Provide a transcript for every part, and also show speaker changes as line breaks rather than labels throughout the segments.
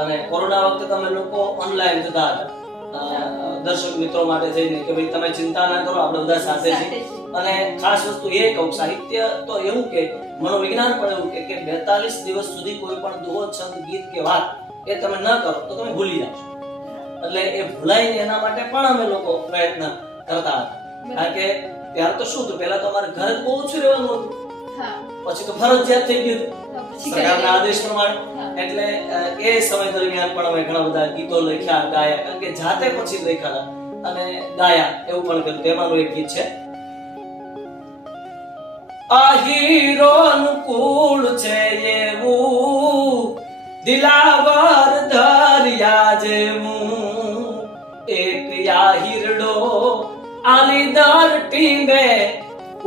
અને કોરોના વખતે તમે લોકો ઓનલાઈન જતા હતા. દર્શક મિત્રો માટે થઈને કે ભાઈ તમે ચિંતા ના કરો આપણે બધા સાથે છીએ. અને ખાસ વસ્તુ એ કહું સાહિત્ય તો એવું કે મનોવિજ્ઞાન પણ એવું કે બેતાલીસ દિવસ સુધી કોઈ પણ દુહો છંદ ગીત કે વાત એ તમે ન કરો તો તમે ભૂલી જાઓ. એટલે એ ભૂલાય એના માટે પણ અમે લોકો પ્રયત્ન કરતા હતા. કારણ કે ત્યાર તો શું હતું પહેલા તો અમારે ઘર બહુ ઓછું રહેવાનું હતું. પછી તો ફરજિયાત થઈ ગયું સરકારના આદેશ પ્રમાણે. એટલે એ સમય દરમિયાન પણ અમે ઘણા બધા ગીતો લખ્યા, ગાયા, કારણ કે જાતે પછી લખ્યા અને ગાયા, એવું પણ કર્યું તેમાંનું એક ગીત છે. આ હીરો કુળ છે એવું, દિલાવર દરિયા જેવું. એક યાહિરડો આલીદાર ટીમે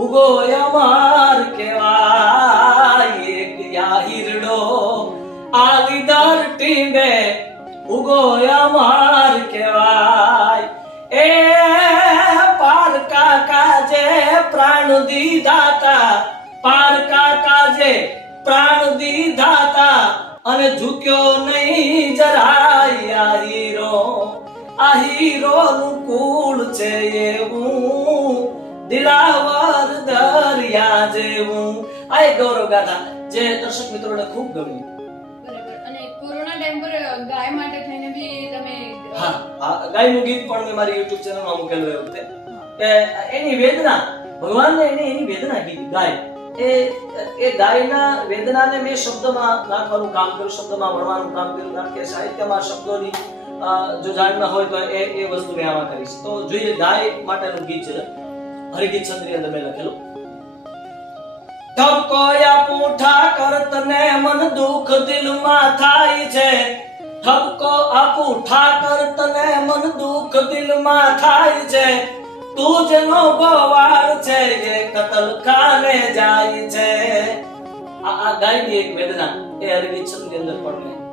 ઉગો અમાર કેવાય ઉગો અમાર કેવાય એ પાર કાકા જે પ્રાણ દીધાતા. પાર કાકા જે પ્રાણ દીધાતા. અને ઝૂક્યો નહીં જરાય આ હીરો. આ હીરો નું કુળ છે એવું. દિલાવર દરિયા જેવું. આ ગૌરવ ગાથા. જે દર્શક મિત્રોને ખૂબ ગમ્યું. ગીત પણ મારી યુટ્યુબ ચેનલમાં મૂકેલું એ વખતે એની વેદના, ભગવાનને એને એની વેદના કીધી, ગાય. એ એ ગાયના વેદનાને મેં શબ્દમાં નાખવાનું કામ કર્યું, શબ્દમાં વણવાનું કામ કર્યું. કારણ કે સાહિત્યમાં શબ્દોની જો જાણના હોય તો એ એ વસ્તુ મેં આમાં કરીશ તો જોઈએ, ગાય માટેનું ગીત છે. હરિગીત છંદની અંદર મેં લખેલું. પૂઠા કરતને મન દુઃખ દિલમાં થાય છે. ઠપકો આપું ઠાકર તને મન દુઃખ દિલમાં થાય છે. તું જેનો ગોવાળ છે, એ કતલ ખાને જાય છે. આ ગાયની એક વેદના એ હરિગીત છંદની અંદર પણ